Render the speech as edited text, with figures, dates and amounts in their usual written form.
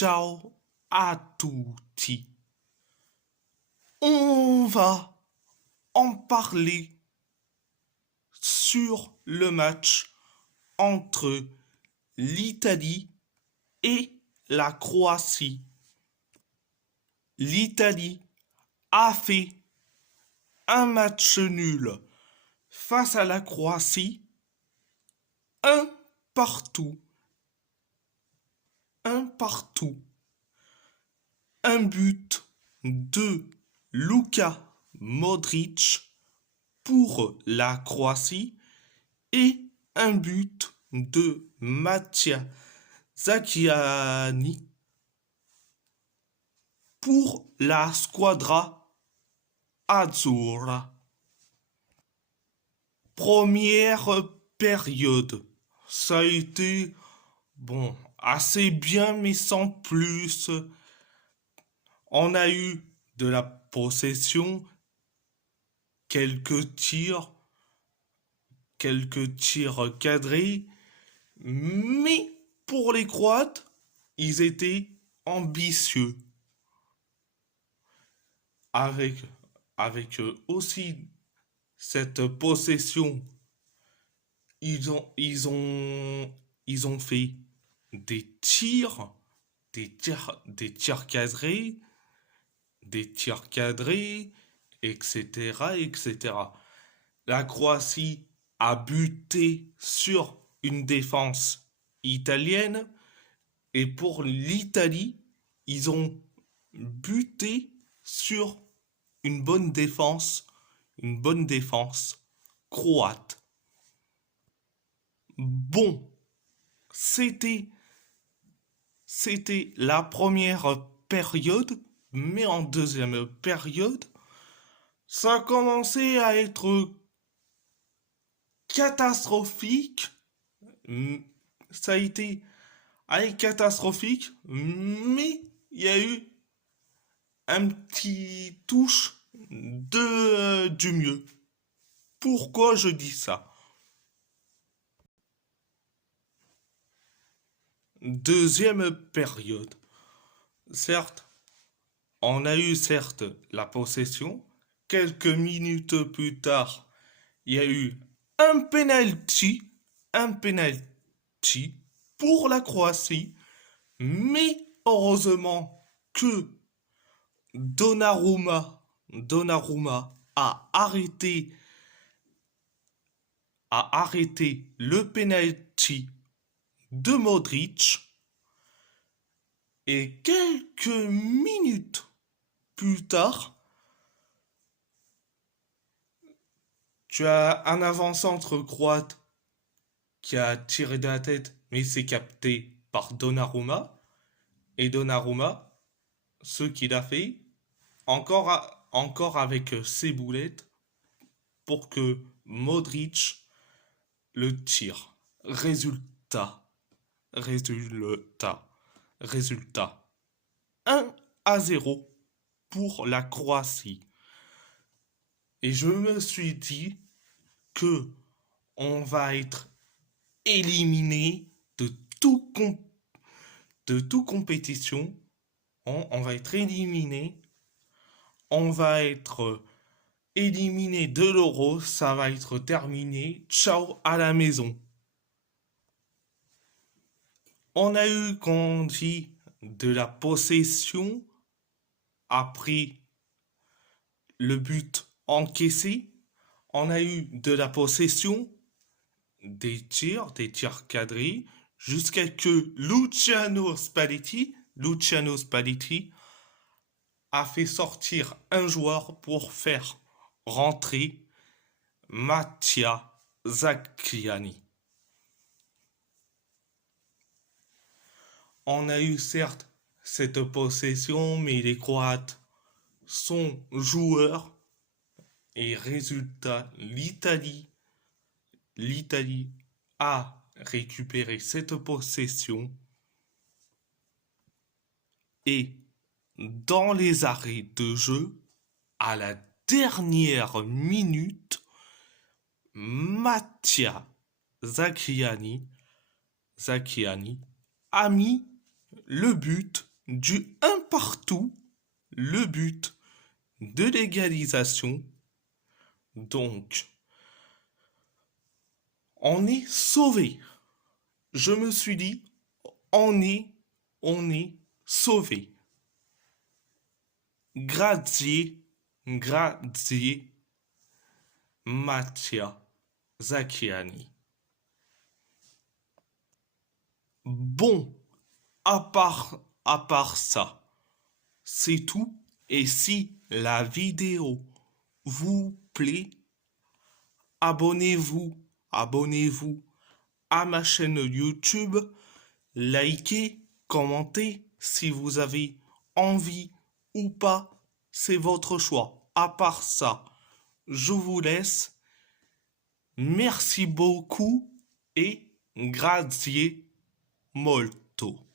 Ciao à tutti. On va en parler sur le match entre l'Italie et la Croatie. L'Italie a fait un match nul face à la Croatie, un partout, un partout. Un but de Luka Modric pour la Croatie et un but de Mattia Zakiani pour la Squadra Azzurra. Première période, ça a été bon, assez bien mais sans plus. On a eu de la possession, quelques tirs, quelques tirs cadrés, mais pour les Croates, ils étaient ambitieux. Avec, avec aussi cette possession, ils ont fait des tirs, des tirs cadrés, etc., etc. La Croatie a buté sur une défense italienne et pour l'Italie, ils ont buté sur une bonne défense croate. Bon, c'était c'était la première période, mais en deuxième période, ça a commencé à être catastrophique. Mm, Ça a été catastrophique, mais il y a eu un petit touche du mieux. Pourquoi je dis ça? Deuxième période. Certes, on a eu certes la possession. Quelques minutes plus tard, il y a eu un penalty pour la Croatie. Mais heureusement que Donnarumma a arrêté le penalty de Modric et quelques minutes plus tard, tu as un avant-centre croate qui a tiré de la tête mais c'est capté par Donnarumma et Donnarumma, ce qu'il a fait encore avec ses boulettes pour que Modric le tire. Résultat, résultat. 1-0 pour la Croatie. Et je me suis dit que on va être éliminé de toute compétition. On va être éliminé. On va être éliminé de l'Euro. Ça va être terminé. Ciao à la maison. On a eu, qu'on dit, de la possession après le but encaissé. On a eu de la possession, des tirs cadrés, jusqu'à que Luciano Spalletti a fait sortir un joueur pour faire rentrer Mattia Zakiani. On a eu certes cette possession, mais les Croates sont joueurs et résultat, l'Italie a récupéré cette possession et dans les arrêts de jeu, à la dernière minute, Mattia Zakiani a mis le but du un partout, le but de l'égalisation. Donc, on est sauvé. Je me suis dit, on est, on est sauvé. Grazie, grazie, Mattia Zacchiani. Bon, à part ça, c'est tout. Et si la vidéo vous plaît, abonnez-vous à ma chaîne YouTube, likez, commentez si vous avez envie ou pas, c'est votre choix. À part ça, je vous laisse. Merci beaucoup et grazie molto.